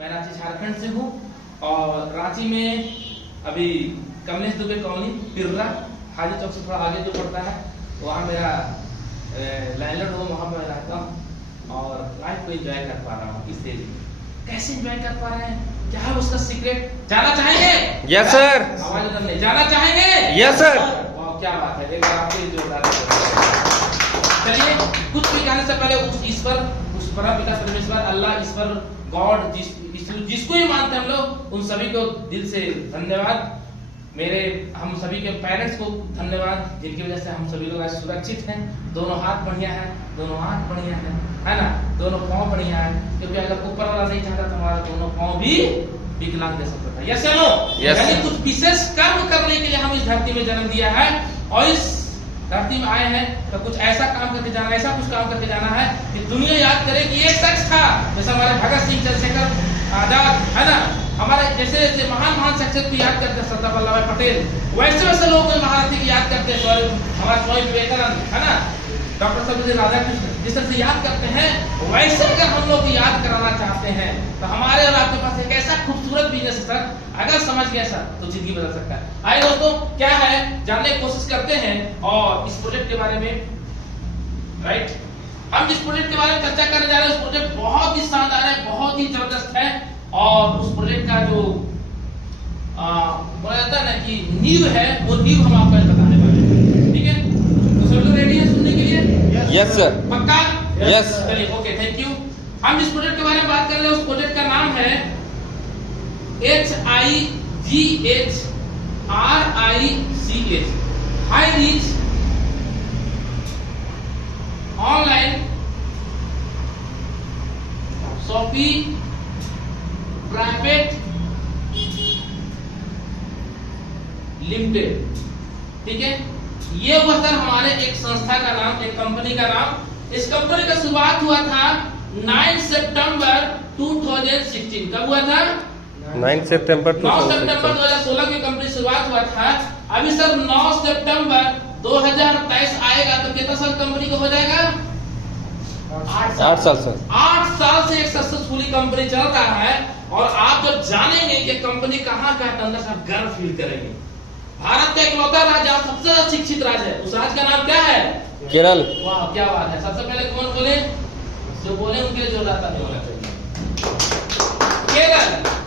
मैं रांची झारखंड से हूँ और रांची में अभी कमलेश दुबे कॉलोनी पिर्रा हाजी चौक से थोड़ा आगे जो पड़ता है वहाँ मेरा लैंडलॉर्ड हो, वहाँ मैं रहता हूँ और लाइफ को एंजॉय कर पा रहा हूँ। इससे कैसे एंजॉय कर पा रहे हैं, क्या है उसका सीक्रेट, जानना चाहेंगे? Yes sir. आवाज एकदम नहीं, जानना चाहेंगे? Yes sir. वाह क्या बात है, एक बार आपके जोरदार। चलिए कुछ भी कहने से पहले उस ईश्वर, उस परमपिता परमेश्वर, अल्लाह, ईश्वर, गॉड, जिसको ही मानते हैं हम लोग, उन सभी को दिल से धन्यवाद। हम सभी के पेरेंट्स को धन्यवाद, जिनकी वजह से हम सभी लोग आज सुरक्षित हैं। दोनों हाथ बढ़िया है, दोनों आंख बढ़िया है ना, दोनों पाँव बढ़िया है, क्योंकि अगर ऊपर वाला नहीं चाहता तो हमारा दोनों पाँव भी विकलांग दे सकता था। यस या नो? यानी कुछ विशेष कर्म करने के लिए हम इस धरती में जन्म दिया है और इस धरती में आए हैं तो कुछ ऐसा काम करके जाना, ऐसा कुछ काम करके जाना है कि दुनिया याद करे कि एक शख्स था, जैसे हमारे भगत सिंह, चंद्रशेखर आजाद, है ना, हमारे जैसे महान शख्सियत को याद करते हैं, सरदार वल्लभ भाई पटेल, वैसे लोगों को महारथी की याद करते हैं, हमारा स्वामी विवेकानंद, है ना, डॉक्टर सर्वपल्ली राधाकृष्णन, जिस तरह से याद करते हैं, वैसे अगर हम लोग याद कराना चाहते हैं तो हमारे और आपके पास एक ऐसा खूबसूरत बिजनेस है सर, अगर समझ गया सर तो जिंदगी बदल सकता है। आइए दोस्तों, क्या है जानने की कोशिश करते हैं और इस प्रोजेक्ट के बारे में, राइट, हम जिस प्रोजेक्ट के बारे में चर्चा करने जा रहे हैं उस प्रोजेक्ट बहुत ही शानदार है, बहुत ही जबरदस्त है और उस प्रोजेक्ट का जो बोला जाता है ना कि नींव है, वो नींव हम आपको बताने वाले हैं। ठीक है, तो सब लोग रेडी है सुनने के लिए? Yes sir. पक्का? यस। चलिए ओके, थैंक यू। हम जिस प्रोजेक्ट के बारे में बात कर रहे हैं उस प्रोजेक्ट का नाम है HIGH RICH, high rich online shoppy private limited. ठीक है, ये हुआ सर हमारे एक संस्था का नाम, एक कंपनी का नाम। इस कंपनी का शुरुआत हुआ था 9 सितंबर 2016। कब हुआ था? 9 सितंबर 2016 की कंपनी शुरुआत हुआ था। अभी सर 9 सितंबर 2023 आएगा तो कितना साल कंपनी को हो जाएगा? 8 साल सर। 8 साल से एक सक्सेसफुली कंपनी चल रहा है और आप जब जानेंगे कि कंपनी कहाँ का है तो अंदर से आप गर्व फील करेंगे। भारत का इकलौता राज्य जहाँ सबसे ज्यादा शिक्षित राज्य है, उस राज्य का नाम क्या है? केरल। वाह क्या बात है। सबसे पहले कौन बोले? जो बोले उनके लिए जोरदार ताली होना चाहिए।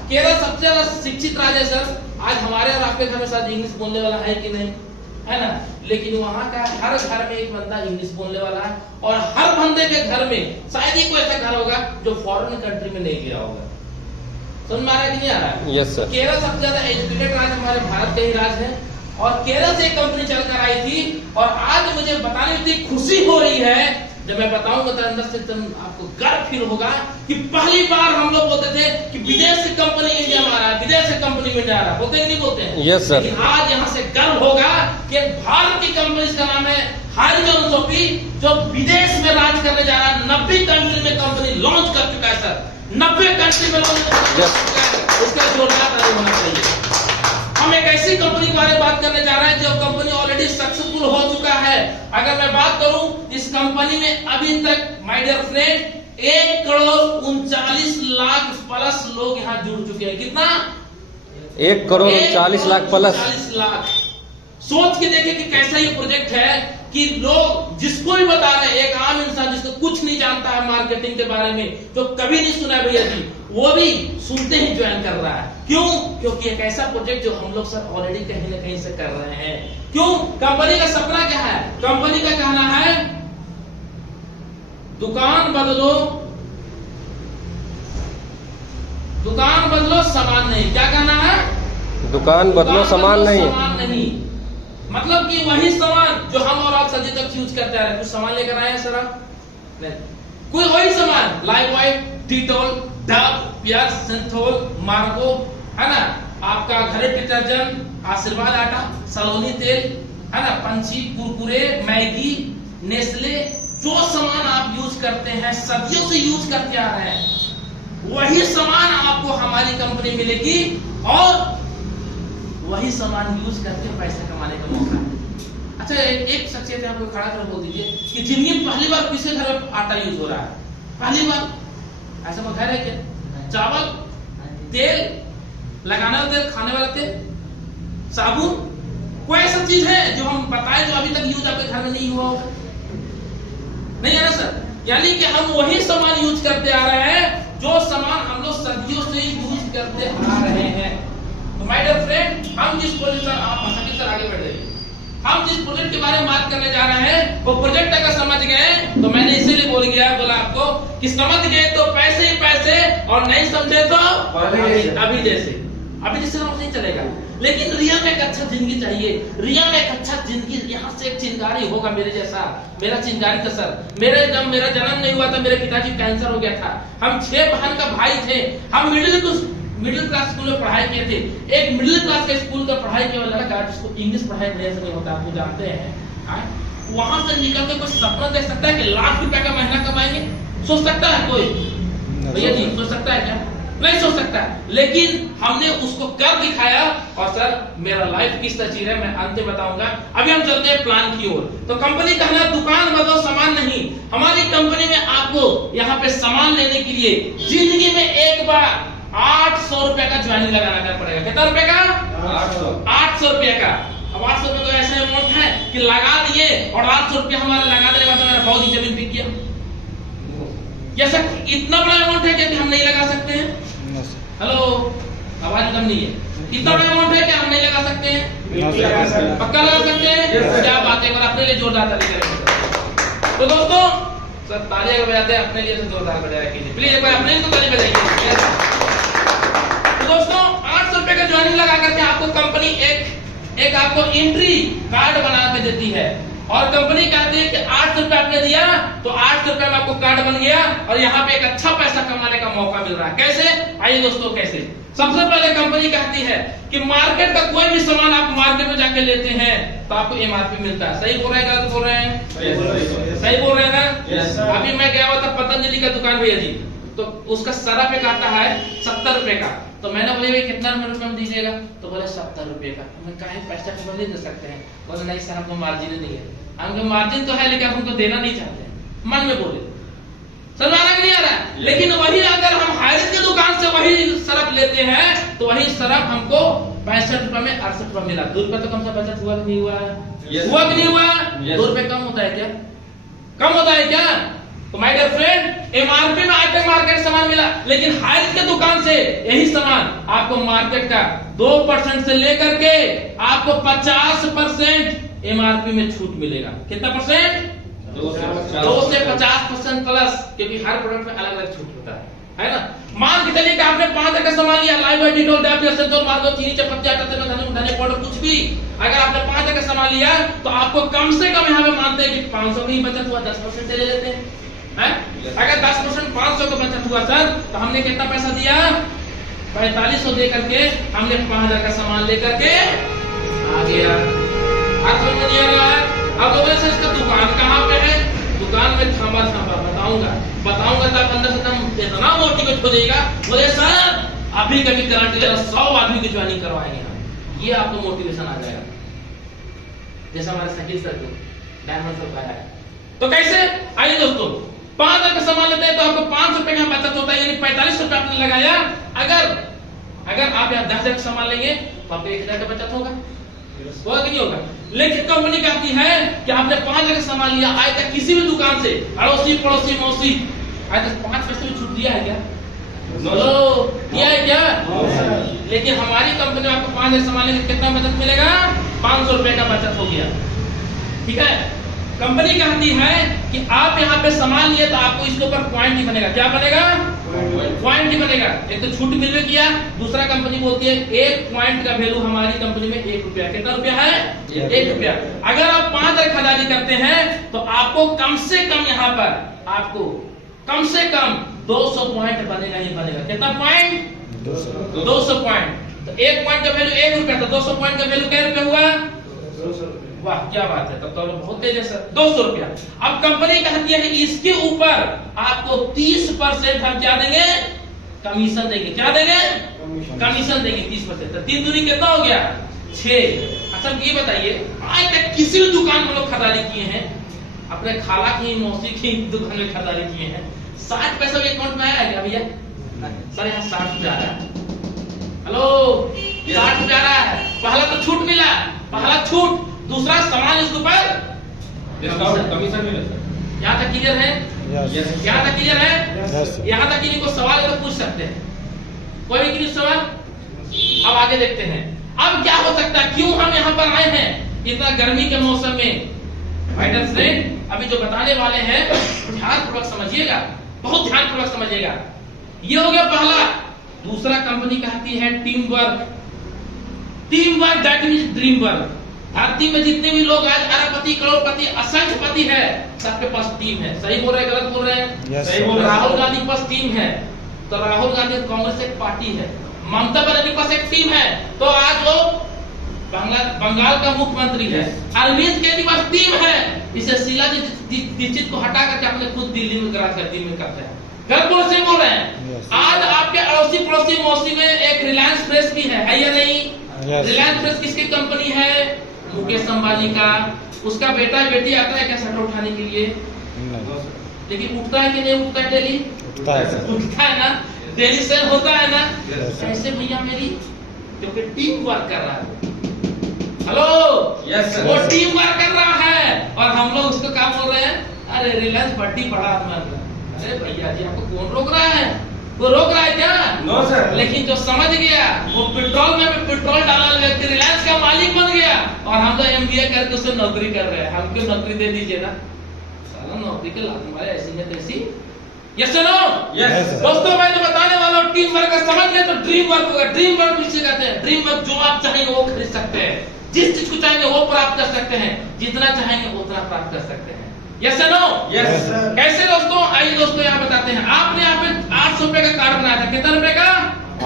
केरल सबसे ज्यादा शिक्षित राज्य है सर। आज हमारे और आपके घर में शायद इंग्लिश बोलने वाला है कि नहीं, है ना, लेकिन वहाँ का हर घर में एक बंदा इंग्लिश बोलने वाला है और हर बंदे के घर में शायद ही कोई ऐसा घर होगा जो फॉरेन कंट्री में नहीं गया होगा। समझ में आ रहा है कि नहीं आ रहा है? Yes sir. केरल सबसे ज्यादा एजुकेटेड राज्य हमारे भारत का ही राज्य है और केरल से एक कंपनी चलकर आई थी और आज मुझे बताने में इतनी खुशी हो रही है, जब मैं बताऊंगा तो अंदर से आपको गर्व फील होगा कि पहली बार हम लोग बोलते थे कि विदेश से कंपनी इंडिया में आ रहा है, विदेश से कंपनी में आ रहा है, बोलते नहीं बोलते हैं? Yes sir. आज यहाँ से गर्व होगा कि भारत की कंपनी, इसका नाम है हाईजन शॉपी, जो विदेश में राज करने जा रहा है। 90 कंट्री में कंपनी लॉन्च कर चुका है सर, 90 कंट्री में लॉन्च कर चुका है। उसका जोरदार ताली होना चाहिए। हम एक ऐसी कंपनी के बारे में बात करने जा रहे हैं जो कंपनी ऑलरेडी सक्सेसफुल हो चुका है। अगर मैं बात करूं इस कंपनी में अभी तक माय डियर फ्रेंड 1,39,00,000 प्लस लोग यहाँ जुड़ चुके हैं। कितना? 1,39,00,000 प्लस। 1,39,00,000 लाख। सोच के देखिए कि कैसा ये प्रोजेक्ट है कि लोग जिसको भी बता रहे हैं, एक आम इंसान जिसको कुछ नहीं जानता है मार्केटिंग के बारे में, जो कभी नहीं सुना है भैया जी, वो भी सुनते ही ज्वाइन कर रहा है। क्यों? क्योंकि एक ऐसा प्रोजेक्ट जो हम लोग सर ऑलरेडी कहीं ना कहीं से कर रहे हैं। क्यों? कंपनी का सपना क्या है? कंपनी का कहना है दुकान बदलो सामान नहीं। क्या कहना है? दुकान बदलो सामान नहीं। मतलब कि वही सामान जो हम और आप सदी तक यूज करते आ रहे हैं। कुछ सामान लेकर आए हैं सर आप? नहीं, कोई वही सामान, लाइफबॉय, डिटॉल, डव, प्याज, सिंथोल, मार्गो, है ना, आपका घरेलू डिटर्जेंट, आशीर्वाद आटा, सलोनी तेल, है ना, पंछी, कुरकुरे, मैगी, नेस्ले, जो सामान आप यूज करते हैं, सदियों से यूज करते आ रहे हैं, वही सामान आपको हमारी कंपनी मिलेगी और वही सामान यूज करके पैसे कमाने का मौका है। अच्छा, एक शख्सियत आपको खड़ा कर बोल दीजिए कि जिंदगी में पहली बार किसके घर में आटा यूज हो रहा है? पहली बार ऐसा कोई घर है क्या? चावल तेल, लगाने वाला तेल, खाने वाला तेल, साबुन, कोई ऐसा चीज है जो हम बताएं जो अभी तक यूज आपके घर में नहीं हुआ होगा? नहीं है ना सर? यानी कि हम वही सामान यूज करते आ रहे हैं जो सामान हम लोग सदियों से यूज करते आ रहे हैं। तो माय डियर फ्रेंड, हम जिस प्रोजेक्ट आप सर आगे बढ़ जाइए, हम जिस प्रोजेक्ट के बारे में बात करने जा रहे हैं वो प्रोजेक्ट अगर समझ गए तो मैंने इसीलिए बोला आपको कि समझ गए तो पैसे ही पैसे और नहीं समझे तो अभी जैसे हम नहीं चलेगा। लेकिन रिया में एक अच्छा जिंदगी चाहिए, रिया में एक अच्छा जिंदगी, यहाँ से एक चिंगारी होगा मेरे जैसा। मेरा चिंगारी था सर, जब मेरा जन्म नहीं हुआ था मेरे पिताजी कैंसर हो गया था। हम 6 बहन का भाई थे, हम मिडिल क्लास स्कूल में पढ़ाई किए थे। एक मिडिल क्लास के स्कूल का पढ़ाई किया वाला लड़का जिसको इंग्लिश पढ़ाई बढ़िया से नहीं होता, आपको जानते हैं, वहां से निकल के कोई सपना देख सकता है कि लाख रुपए का महीना कमाएंगे? सोच सकता है कोई? भैया जी सोच सकता है क्या? नहीं सोच सकता। लेकिन हमने उसको कर दिखाया। और सर मेरा लाइफ किस तरह चीज है मैं अंत में बताऊंगा। अभी हम चलते हैं प्लान की ओर। तो कंपनी का है दुकान बदलो सामान नहीं। हमारी कंपनी में आपको यहाँ पे सामान लेने के लिए जिंदगी में एक बार 800 रुपए का ज्वाइनिंग लगाना पड़ेगा। कितना रुपए का? 800 रुपए का। अब 800 रुपए तो ऐसा अमाउंट है कि लगा दिए और 800 रुपए हमारा लगा देने बाद मेरा बहुत ही जमीन बिक गया। या सर इतना बड़ा अमाउंट है कि हम नहीं लगा सकते हैं? हेलो, आवाज कम नहीं है। इतना बड़ा अमाउंट है कि हम नहीं लगा सकते हैं? पक्का लगा सकते हैं? क्या बात है, एक बार अपने लिए जोरदार ताली करें। तो दोस्तों सर ताली अगर बजाते हैं अपने लिए तो जोरदार बजाया कीजिए प्लीज, एक बार अपने लिए तो ताली बजाइए। तो दोस्तों 800 रुपए का ज्वाइनिंग लगा करके आपको कंपनी एक आपको एंट्री कार्ड बना के देती है और कंपनी कहती है कि 800 रुपए आपने दिया तो 800 रुपए में आपको कार्ड बन गया और यहाँ पे एक अच्छा पैसा कमाने का मौका मिल रहा है। कैसे? आइए दोस्तों कैसे। सबसे पहले कंपनी कहती है कि मार्केट का कोई भी सामान आप मार्केट में जाके लेते हैं तो आपको एमआरपी मिलता है। सही बोल रहे हैं, गलत बोल रहे हैं? सही बोल रहे हैं ना? अभी मैं गया हुआ था पतंजलि का दुकान भैया जी, तो उसका सरफ एक आता है 70 रुपए का। तो मैंने बोले भाई कितना रुपए में दीजिएगा? तो बोले 70 रुपए का। मैं कहा पैसा तो नहीं दे सकते हैं। बोले नहीं सर हमको मार्जिन नहीं है। हमको मार्जिन तो है लेकिन हमको देना नहीं चाहते। मन में बोले समझ नहीं आ रहा है। लेकिन वही अगर हम हारिस की दुकान से वही सरफ लेते हैं तो वही सरफ हमको 65 रुपए में 68 रुपए मिला। 2 रुपए तो कम से बचत हुआ कि नहीं हुआ? हुआ कि नहीं हुआ? 2 रुपए कम होता है क्या? कम होता है क्या? तो माय डियर फ्रेंड एमआरपी में आइटम मार्केट सामान मिला, लेकिन हारिस के दुकान से यही सामान आपको मार्केट का 2% से लेकर के आपको 50% एमआरपी में छूट मिलेगा। कितना परसेंट? 2 से 50% प्लस, क्योंकि हर प्रोडक्ट में अलग अलग छूट होता है ना। मान के चलिए कि आपने 5 का सामान लिया, लाइव डिटोल डेप्रिएशन मार दो चीनी चपत्ती आटा तेल धनिया पाउडर कुछ भी, अगर आपने 5 का सामान लिया तो आपको कम से कम यहाँ पे मानते हैं कि 500 की बचत हुआ, 10% ले लेते हैं। अगर 10% 500 का बचत हुआ सर तो हमने कितना पैसा दिया? 4500 दे करके हमने 5000 का सामान लेकर के आ गया। आप समझ नहीं आ रहा है? अब लोगों से इसका दुकान कहाँ पे है? दुकान में थामा बताऊंगा तब अंदर से तुम इतना मोटिवेट हो जाएगा, बोले सर अभी कभी गारंटी 100 आदमी की ज्वाइनिंग करवाएंगे हम। ये आपको मोटिवेशन आ जाएगा जैसा हमारे साहिल सर को डायमंड सर का है। तो कैसे? आइए दोस्तों 5000 का सामान लेते हैं तो आपको 500 रुपए का बचत होता है, यानी 45 रुपए आपने लगाया। अगर आप यहाँ 10,000 का सामान लेंगे तो आपको 1000 का बचत होगा कि नहीं होगा? लेकिन कंपनी कहती है कि आपने 5000 का सामान लिया, आए तक किसी भी दुकान से अड़ोसी पड़ोसी मौसी आए तक 5 पैसे भी छूट दिया है क्या? दिया है क्या? लेकिन हमारी कंपनी में आपको 5000 सामान लेंगे कितना बचत मिलेगा? 500 रुपए का बचत हो गया। ठीक है। कंपनी कहती है कि आप यहाँ पे सामान लिए तो आपको इसके ऊपर पॉइंट ही बनेगा। क्या बनेगा? पॉइंट ही बनेगा। एक तो छूट मिल किया, दूसरा कंपनी बोलती है 1 पॉइंट का वैल्यू हमारी कंपनी में 1 रुपया। कितना रुपया है? 1 रुपया। अगर आप 5000 खरीदारी करते हैं तो आपको कम से कम यहाँ पर आपको कम से कम 200 पॉइंट बनेगा ही बनेगा। कितना पॉइंट? 200 पॉइंट। तो 1 पॉइंट का वैल्यू 1 रुपया, तो 200 पॉइंट का वैल्यू क्या रुपया हुआ? वाह क्या बात है, तब तो बहुत तेज है सर। 200 रुपया। अब कंपनी कहती है इसके ऊपर आपको 30% हम क्या देंगे? कमीशन देंगे। क्या देंगे? कमीशन देंगे 30%। तो 3 दूनी कितना हो गया? 6। अच्छा ये बताइए आज तक किसी भी दुकान में लोग खरीदारी किए हैं, अपने खाला की मौसी की दुकान में खरीदारी किए हैं, 60 पैसा भी अकाउंट में आया है क्या भैया? सर यहाँ 60 रुपया आया। हेलो, 60 जा रहा है। पहला तो छूट मिला, पहला छूट, दूसरा सामान इसके ऊपर कमीशन मिलेगा। यहाँ तक क्लियर है? यहाँ तक क्लियर है? यहाँ तक इनको सवाल है तो पूछ सकते हैं, कोई भी किसी सवाल। अब आगे देखते हैं, अब क्या हो सकता है, क्यों हम यहाँ पर आए हैं इतना गर्मी के मौसम में। भाई फ्रेंड, अभी जो बताने वाले हैं ध्यानपूर्वक समझिएगा, बहुत ध्यानपूर्वक समझिएगा। ये हो गया पहला। दूसरा कंपनी कहती है team work. Team work that means dream work. धरती में जितने भी लोग आज अरबपति, करोड़पति, असंख्यपति है, सबके पास टीम है। सही बोल रहे हैं, गलत बोल रहे हैं? सही बोल रहे हैं। राहुल गांधी के पास टीम है, तो राहुल गांधी कांग्रेस एक पार्टी है। ममता बनर्जी के पास एक टीम है, तो आज वो बंगाल का मुख्यमंत्री है। अरविंद केजरीवाल पास टीम है, इसे शीला दीक्षित को हटा करके अपने खुद दिल्ली में दिल्ली में करते हैं। गलत बोल सही बोल रहे हैं? आज आपके अड़ोसी पड़ोसी मौसी में एक रिलायंस फ्रेश भी है या नहीं? रिलायंस फ्रेश किसकी कंपनी है? मुकेश अंबानी का। उसका बेटा बेटी आता है क्या शटर उठाने के लिए? लेकिन उठता है कि नहीं उठता है? डेली उठता है ना, डेली सेल होता है ना। ऐसे भैया मेरी क्योंकि टीम वर्क कर रहा है। हेलो, वो टीम वर्क कर रहा है और हम लोग उसको क्या बोल रहे हैं? अरे रिलायंस बड्डी बड़ा आदमी। अरे भैया जी, आपको कौन रोक रहा है? वो रोक रहा है क्या? No sir. लेकिन जो समझ गया, वो पेट्रोल में पेट्रोल डालने व्यक्ति रिलायंस का मालिक बन गया, और हम तो MBA करके उसे नौकरी कर रहे हैं। हमको नौकरी दे दीजिए ना। साला नौकरी के लात मारे ऐसी है तैसी। Yes no? यस। दोस्तों, मैं जो बताने वाला हूँ टीम वर्क का समझ गए तो ड्रीम वर्क होगा। ड्रीम वर्क किसे कहते हैं? ड्रीम वर्क जो आप चाहेंगे वो खरीद सकते हैं, जिस चीज को चाहेंगे वो प्राप्त कर सकते हैं, जितना चाहेंगे उतना प्राप्त कर सकते हैं। Yes no? यस। कैसे दोस्तों? आइए दोस्तों यहाँ बताते हैं। आपने यहाँ पे 800 रुपए का कार्ड बनाया था। कितना रुपए का?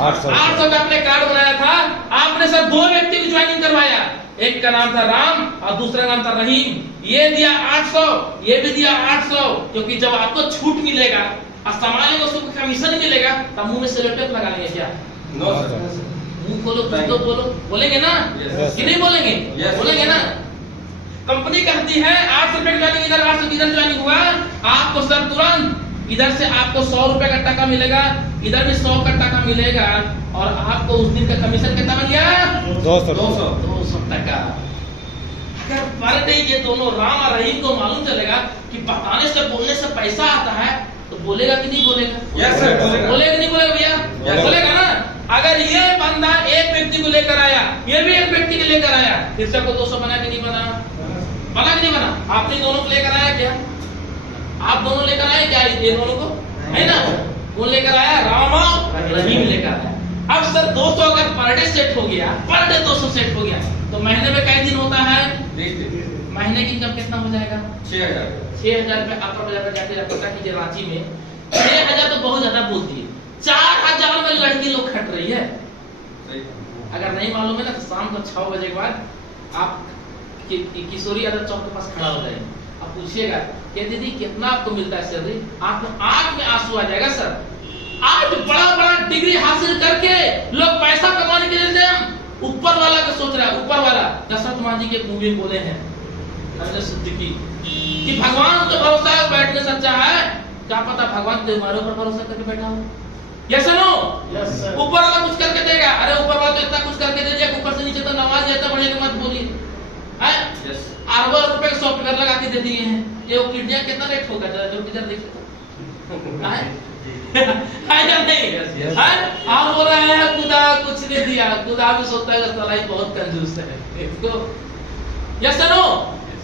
800 का आपने कार्ड बनाया था। आपने सर 2 व्यक्ति की ज्वाइनिंग करवाया। एक का नाम था राम और दूसरा नाम था रहीम। ये दिया 800, ये भी दिया 800, क्योंकि जब आपको छूट मिलेगा और सामान्य वस्तु को कमीशन मिलेगा तब मुंह में सेलोटेप लगा लेंगे क्या? No sir. मुंह खोलो, कुछ तो बोलो। बोलेंगे ना कि नहीं बोलेंगे? बोलेंगे ना। कंपनी कहती है 800 रुपए की ज्वाइनिंग, इधर 800 इधर ज्वाइनिंग हुआ, आपको सर तुरंत इधर से आपको 100 रुपए का टका मिलेगा, इधर भी 100 का टका मिलेगा, और आपको उस दिन का कमीशन कितना बन गया? 200 टका। अगर पर डे ये दोनों राम और रहीम को मालूम चलेगा कि बताने से बोलने से पैसा आता है, तो बोलेगा कि नहीं बोलेगा? Yes sir. बोलेगा कि नहीं बोलेगा भैया? बोलेगा ना। अगर ये बंदा एक व्यक्ति को लेकर आया, ये भी एक व्यक्ति को लेकर आया, फिर से आपको 200 बना कि नहीं बना? बना कि नहीं बना? आपने दोनों को लेकर आया क्या? आप दोनों लेकर आए क्या? ये दोनों को है ना, वो लेकर आया, राम और रहीम लेकर आया। अब सर 200 अगर पर डे सेट हो गया, पर डे 200 सेट हो गया, तो महीने में कई दिन होता है? महीने की इनकम कितना हो जाएगा? 6000 रुपए। आपका बाजार में जाके पता कीजिए, रांची में 6000 तो बहुत ज्यादा बोल दिए। 4000 में लड़की लोग खट रही है। अगर नहीं मालूम है ना, तो शाम को 6 बजे के बाद आप किशोरी यादव चौक के पास खड़ा हो जाएंगे। आप पूछिएगा कि दीदी कितना आपको मिलता है सैलरी, आपको आंख में आंसू आ जाएगा। सर आज बड़ा बड़ा डिग्री हासिल करके लोग पैसा कमाने के लिए ऊपर वाला का सोच रहा है। ऊपर वाला दशरथ मान जी के मूवी में बोले हैं सिद्दीकी कि भगवान तो भरोसा है, बैठने सच्चा है, क्या पता भगवान तुम्हारे ऊपर भरोसा करके बैठा हो। Yes no? Yes sir. ऊपर वाला कुछ करके देगा। अरे ऊपर वाला तो इतना कुछ करके दे दिया, ऊपर से नीचे तो नमाज देता बढ़िया मत बोलिए। अरबों रुपए के सॉफ्टवेयर लगा के दे दिए हैं। ये किडनिया कितना रेट होगा जरा जो किधर देखे तो है या नहीं? आप बोल रहे हैं खुदा कुछ नहीं दिया, खुदा भी सोचता है साला ही बहुत कंजूस है इसको। Yes no?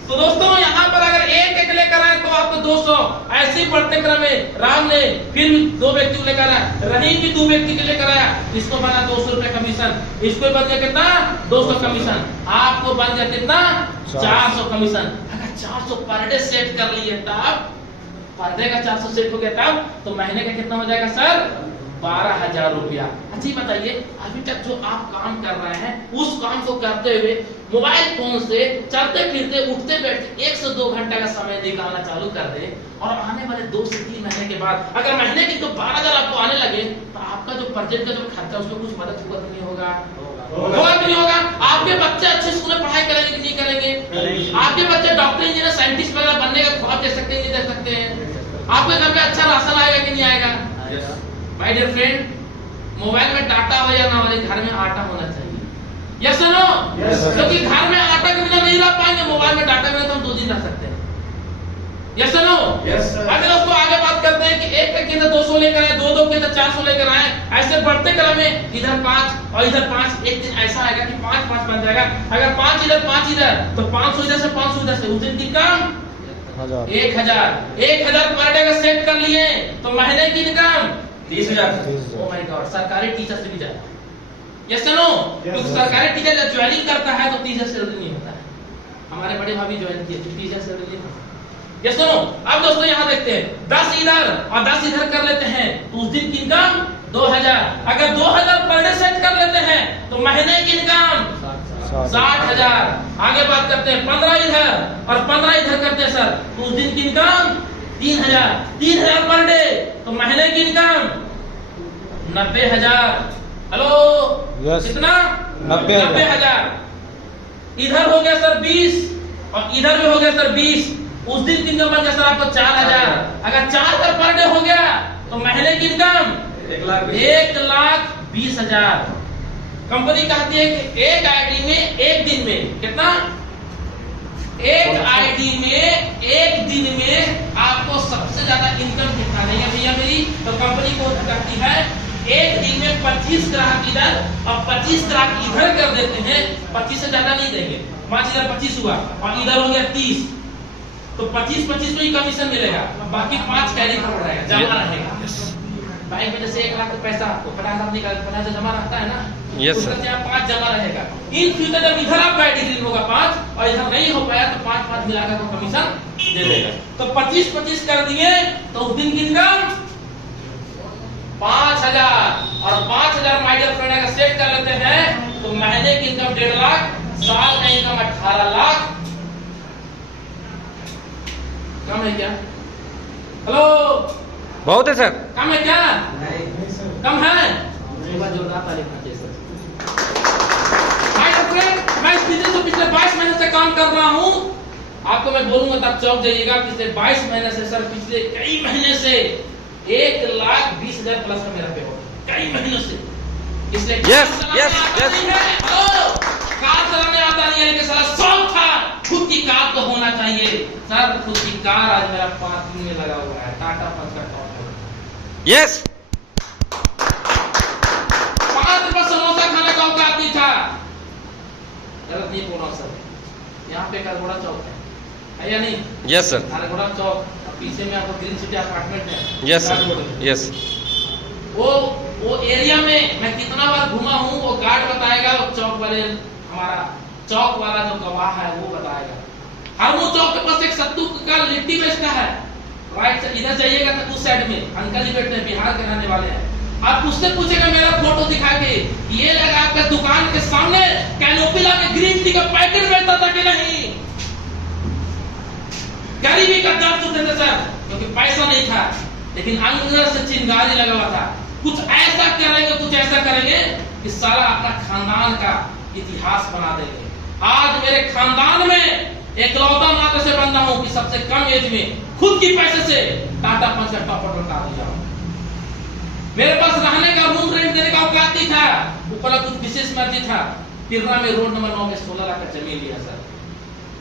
तो दोस्तों यहाँ पर अगर एक लेकर आए तो आपको 200, ऐसे बढ़ते क्रम में राम ने फिर 2 व्यक्ति को लेकर आया, रहीम भी 2 व्यक्ति को लेकर आया, इसको बना 200 रुपए कमीशन, इसको बन गया कितना? 200 कमीशन, आपको बन गया कितना? 400 कमीशन। अगर 400 पर डे सेट कर लिए तब, पर डे का 400 सेट हो गया तब, तो महीने का कितना हो जाएगा सर? 12,000 रुपया। अच्छा बताइए, अभी तक जो आप काम कर रहे हैं उस काम को करते हुए मोबाइल फोन से चलते फिरते उठते बैठते 1 से 2 घंटा का समय निकालना चालू कर दे, और आने वाले 2 से 3 महीने के बाद अगर महीने की तो 12,000 आपको आने लगे, तो आपका जो प्रोजेक्ट का जो खर्चा उसको कुछ मदद हुआ नहीं होगा? होगा कि नहीं होगा? आपके बच्चे अच्छे स्कूल में पढ़ाई करेंगे कि नहीं करेंगे? आपके बच्चे डॉक्टर इंजीनियर साइंटिस्ट वगैरह बनने का ख्वाब दे सकते हैं नहीं दे सकते हैं? आपके घर पे अच्छा राशन आएगा कि नहीं आएगा? माय डियर फ्रेंड, मोबाइल में डाटा हो या ना हो, घर में आटा होना चाहिए। Yes no? क्योंकि घर में आटा के बिना नहीं रह पाएंगे, मोबाइल में डाटा के बिना तो हम 2 दिन रह सकते हैं। Yes no? अगर दोस्तों आगे बात करते हैं कि एक के अंदर 200 लेकर आए, 2 के अंदर 400 लेकर आए, ऐसे बढ़ते क्रम में इधर 5 और इधर 5, एक दिन ऐसा आएगा कि 5 बन जाएगा। अगर 5 इधर तो 500 इधर से 500 उधर से, उस दिन कितना 1000 पर डे का सेट कर लिए तो महीने की इनकम 30,000। ओ माय गॉड, सरकारी टीचर से भी ज्यादा। Yes no? क्योंकि सरकारी टीचर जब ज्वाइनिंग करता है तो 30,000 सैलरी नहीं होता है। हमारे बड़े भाभी ज्वाइन किए थे, 30,000 सैलरी नहीं होता। Yes no? अब दोस्तों यहाँ देखते हैं 10 इधर और 10 इधर कर लेते हैं तो उस दिन की इनकम 2000। अगर 2000 पर डे सेट कर लेते हैं तो महीने की इनकम 60,000। आगे बात करते हैं 15 इधर और 15 इधर करते हैं सर तो उस दिन की इनकम 3000 पर डे तो महीने की इनकम 90,000। हेलो, कितना? 90,000। इधर हो गया सर 20 और इधर भी हो गया सर 20, उस दिन की इनकम बन गया सर आपको 4000। अगर 4000 पर डे हो गया तो महीने की इनकम 1,20,000। कंपनी कहती है कि एक आईडी में एक दिन में कितना, एक आईडी में एक दिन में आपको सबसे ज्यादा इनकम दिखाना है भैया मेरी, तो कंपनी को कहती है एक दिन में 25 ग्राहक इधर और 25 ग्राहक इधर कर देते हैं, 25 से ज्यादा नहीं देंगे। 5 इधर 25 हुआ और इधर हो गया 30, तो 25 में ही कमीशन मिलेगा, बाकी 5 कैरी फॉरवर्ड रहेगा, जमा रहेगा। बैंक में जैसे 1 लाख का पैसा आपको 50,000 निकाल 50,000 जमा रहता है ना, उसका 5 जमा रहेगा। इन फ्यूचर जब इधर आपका आईडी होगा 5 और इधर नहीं हो पाया तो 5 मिलाकर को कमीशन दे देगा। तो 25 कर दिए तो उस दिन की इनकम 5,000 और 5,000 माय डियर फ्रेंड अगर सेट कर लेते हैं तो महीने की इनकम 1.5 लाख, साल का इनकम 18 लाख। कम है क्या? हेलो, बहुत है सर। कम है क्या? नहीं सर, कम है? जोरदार ताली बजाइए सर। माय डियर फ्रेंड, मैं इस बिजनेस में पिछले 22 महीने से काम कर रहा हूं। आपको मैं बोलूंगा तब चौंक जाइएगा। पिछले 22 महीने से सर, पिछले कई महीने से 1,20,000 प्लस का मेरा पे हो कई महीनों से। इसलिए Yes. कार चलाने आता नहीं है, लेकिन साला शौक था खुद की कार तो होना चाहिए सर। खुद की कार आज मेरा पार्किंग में लगा हुआ है, टाटा पंच का टॉप है। यस। 5 रुपए समोसा खाने का औकात नहीं था। गलत नहीं बोल रहा सर, यहाँ पे करगोड़ा चौक है या नहीं? Yes sir. करगोड़ा चौक पीछे में आपको ग्रीन सिटी अपार्टमेंट है। Yes sir. यस। वो एरिया में मैं कितना बार घुमा हूँ, वो गार्ड बताएगा, वो चौक वाले हमारा चौक वाला जो गवाह है वो बताएगा। हर वो चौक के पास एक सत्तू का लिट्टी बेचता है। राइट से इधर जाइएगा तो उस साइड में अंकल ही बैठते हैं, बिहार के रहने वाले हैं। आप उससे पूछेगा मेरा फोटो दिखा के, ये लगा आपके दुकान के सामने कैनोपी लगा के ग्रीन टी का पैकेट बेचता था कि नहीं? गरीबी का दर्द उठे थे सर, क्योंकि पैसा नहीं था, लेकिन अंदर से चिंगारी लगा हुआ था। कुछ ऐसा करेंगे, कुछ ऐसा करेंगे कि साला अपना खानदान का इतिहास बना देंगे। आज मेरे खानदान में एकलौता मात्र से बंदा हूं कि सबसे कम एज में खुद की पैसे से टाटा पंच का टॉप ऑर्डर कर दिया। मेरे पास रहने का रूम रेंट देने का औकात नहीं था, ऊपर कुछ विशेष मर्जी था। तिरना में रोड नंबर 9 में 16 लाख का जमीन लिया सर।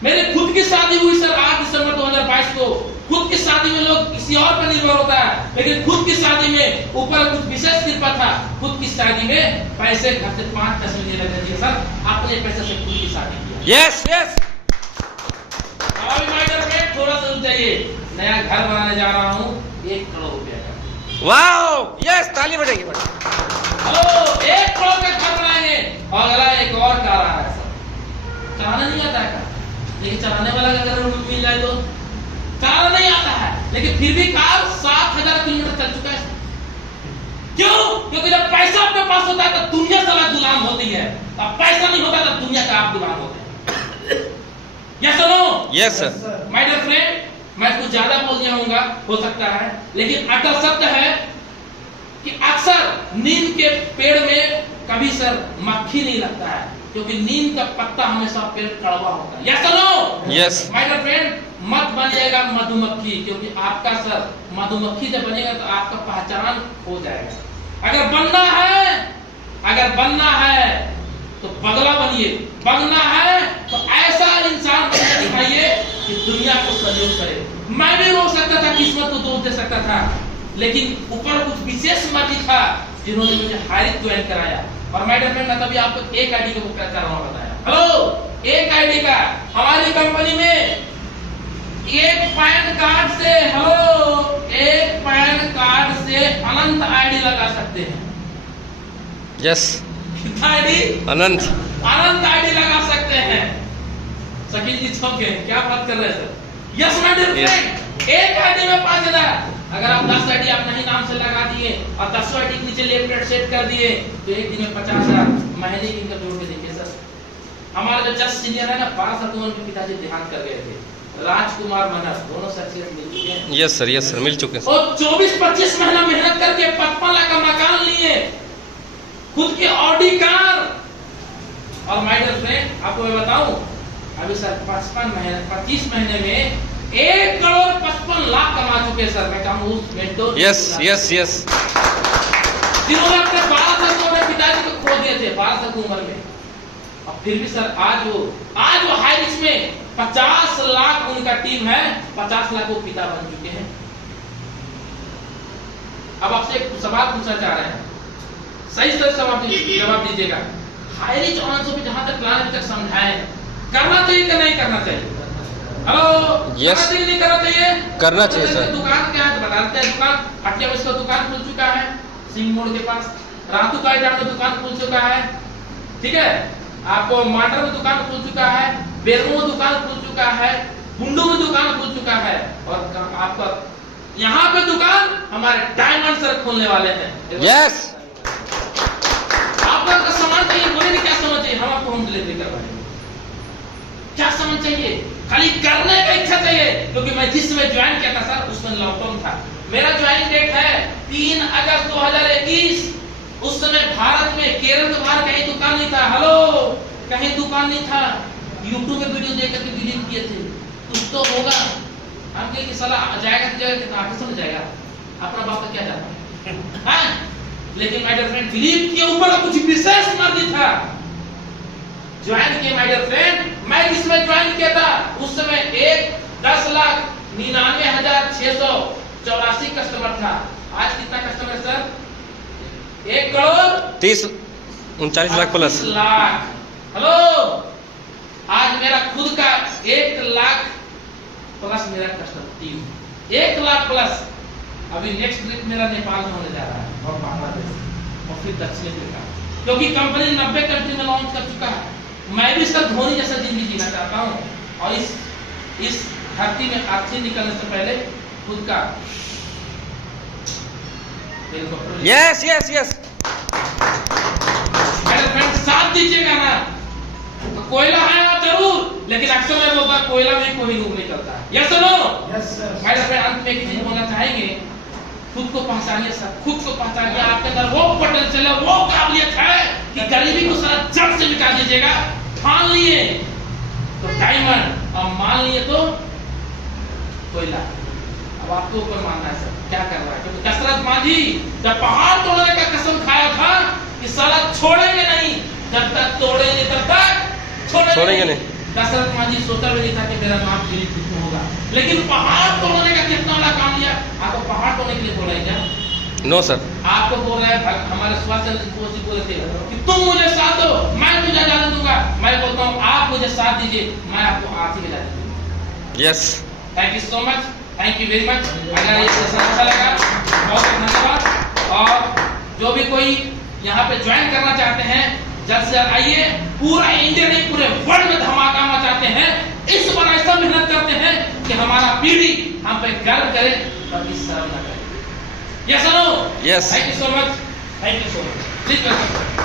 मेरे खुद की शादी हुई सर 8 दिसंबर 2022 को। खुद की शादी में लोग किसी और पर निर्भर होता है, लेकिन खुद की शादी में ऊपर कुछ विशेष कृपा था। खुद की शादी में पैसे घर से 5-10 महीने लग रहे सर, अपने पैसे से खुद की शादी किया। Yes yes. अभी माइक थोड़ा सा चाहिए, नया घर बनाने जा रहा हूँ 1 करोड़ रुपया का। वाओ, यस, ताली बजाइए। हेलो, 1 करोड़ का घर बनाएंगे और अगला एक और कार आ रहा है सर। चलाना नहीं आता है, लेकिन चलाने वाला अगर मिल जाए तो चलाना नहीं आता है, लेकिन फिर भी कार 7,000 किलोमीटर चल चुका है। क्यों? क्योंकि जब पैसा आपके पास होता है तो दुनिया साला गुलाम होती है, अब पैसा नहीं होता तो दुनिया का आप गुलाम होते हैं। Yes sir, no? Yes sir. My dear friend, मैं कुछ ज्यादा बोल दिया होऊंगा, हो सकता है, लेकिन अटल सत्य है कि अक्सर नीम के पेड़ में कभी सर मक्खी नहीं लगता है, क्योंकि नीम का पत्ता हमेशा पेड़ कड़वा होता है। Yes no? Yes. My dear friend, मत बनिएगा मधुमक्खी, क्योंकि आपका सर मधुमक्खी जब बनेगा तो आपका पहचान खो जाएगा। अगर बनना है तो बगला बनिए, बनना है तो ऐसा इंसान बनकर दिखाइए कि दुनिया को सल्यूट करे। मैं भी रो सकता था, किस्मत को दोष दे सकता था, लेकिन ऊपर कुछ विशेष मर्जी था जिन्होंने मुझे हायरित ज्वाइन कराया। और मैडम मैं तभी आपको एक आईडी का बुक कर रहा हूं, बताया हेलो एक आईडी का हमारी कंपनी में एक पैन कार्ड से अनंत आईडी लगा सकते हैं। यस कितना आईडी? अनंत आईडी लगा सकते हैं। शकील जी चौंके, क्या बात कर रहे हैं sir? Yes my dear friend, एक आईडी में 5000। अगर आप 10 आईडी अपने ही नाम से लगा दिए और 10 आईडी के नीचे लेफ्ट राइट सेट कर दिए तो एक दिन में 50,000 महीने की इनकम जोड़ के देखिए सर। हमारा जो जस्ट सीनियर है ना 12 साल तो उनके पिताजी देहांत कर गए थे, राजकुमार मनस, दोनों सक्सेस मिल चुके हैं। यस सर मिल चुके हैं। और 24-25 महीना मेहनत करके 55 लाख का मकान लिए, खुद की ऑडी कार। और माय डियर फ्रेंड आपको मैं बताऊं, अभी सर 25 महीने में 1 करोड़ 55 लाख कमा चुके सर। मैं कहूं उस मेंटोर यस जिन्होंने अपने 12 साल में अपने पिताजी को खो दिए थे, 12 साल की उम्र में, और फिर भी सर आज वो हाई रिस्क में 50 लाख उनका टीम है, 50 लाख वो पिता बन चुके हैं। अब आपसे एक सवाल पूछना चाह रहे हैं, सही से जवाब दीजिएगा। हाई रिच ऑनर्स पे जहां तक लाने तक समझाएं, करना चाहिए कि नहीं करना चाहिए? हेलो यस नहीं करना चाहिए? करना चाहिए सर। दुकान क्या है बताते हैं, दुकान हटिया में इसका दुकान खुल चुका है, सिंह मोड़ के पास रातू काइटार में दुकान खुल चुका है, ठीक है, आपको मांडर में दुकान खुल चुका है, बेरमो में दुकान खुल चुका है, बुंडू में दुकान खुल चुका है, और आपका यहाँ पे दुकान हमारे डायमंड सर खोलने वाले हैं। यस आपका अगर सामान चाहिए बोले क्या सामान चाहिए, हम आपको होम डिलीवरी करवाएंगे। क्या सामान चाहिए, खाली करने का इच्छा चाहिए। क्योंकि मैं जिसमें ज्वाइन किया था सर उसमें लॉकडाउन था, मेरा ज्वाइनिंग डेट है 3 अगस्त 2021। उस समय भारत में केरल के बाहर कहीं दुकान नहीं था, हेलो कहीं दुकान नहीं था। यूट्यूब में वीडियो देख करके बिलीव किए थे कुछ तो होगा। हम कहे कि साला जाएगा तो जाएगा, कितना आगे समझ जाएगा, अपना बाप का क्या जाता है। लेकिन माय डियर फ्रेंड बिलीव के ऊपर कुछ विशेष मर्जी था, ज्वाइन किए माय डियर फ्रेंड। मैं किसमें ज्वाइन किया था उस समय 10,99,684 कस्टमर था। आज कितना customer sir? 1 crore 39 lakh plus lakh. Hello आज मेरा खुद का 1 लाख प्लस मेरा कस्टमर टीम, 1 लाख प्लस। अभी नेक्स्ट ट्रिप मेरा नेपाल में होने जा रहा है और बांग्लादेश और फिर दक्षिण अफ्रीका, क्योंकि कंपनी 90 कंट्री में लॉन्च कर चुका है। मैं भी सर धोनी जैसा जिंदगी जीना चाहता हूं और इस धरती में आखिर निकलने से पहले खुद का यस मेरे फ्रेंड साथ दीजिएगा ना। तो कोयला है जरूर, लेकिन अक्सर मैं बोलता कोयला में कोई रूप नहीं करता है। यस नो मेरे फ्रेंड अंत में एक चीज बोलना चाहेंगे, खुद को पहचानिए सर, खुद को पहचानिए। आपके अंदर वो पोटेंशियल है, वो काबिलियत है कि गरीबी को सारा जड़ से मिटा दीजिएगा। ठान लिए तो डायमंड और मान लिए तो कोयला। अब आपको ऊपर मानना है सर, क्या कर रहा है? क्योंकि दशरथ मांझी जब पहाड़ तोड़ने का कसम खाया था कि साला छोड़ेंगे नहीं, जब तक तोड़ेंगे तब तक छोड़ेंगे नहीं। दशरथ मांझी सोचा भी नहीं था कि मेरा नाम दिलीप विष्णु होगा, लेकिन पहाड़ तोड़ने का कितना बड़ा काम लिया। आपको पहाड़ तोड़ने के लिए बोला है क्या? नो सर, आपको बोल रहे हैं हमारे सुभाष चंद्र बोस जी बोले थे कि तुम मुझे साथ दो मैं तुझे आजादी दूंगा। मैं बोलता हूँ आप मुझे साथ दीजिए, मैं आपको आर्थिक आजादी दूंगा। Yes thank you so much, thank you very much. अगर ये सेशन अच्छा लगा बहुत धन्यवाद। और जो भी कोई यहाँ पे ज्वाइन करना चाहते हैं जल्द से जल्द आइए। पूरा इंडिया नहीं पूरे वर्ल्ड में धमाका मचाते हैं, इस पर ऐसा मेहनत करते हैं कि हमारा पीढ़ी हम पे गर्व करे, कभी शर्म न करे। Yes no? Yes thank you so much, thank you so much. Please welcome.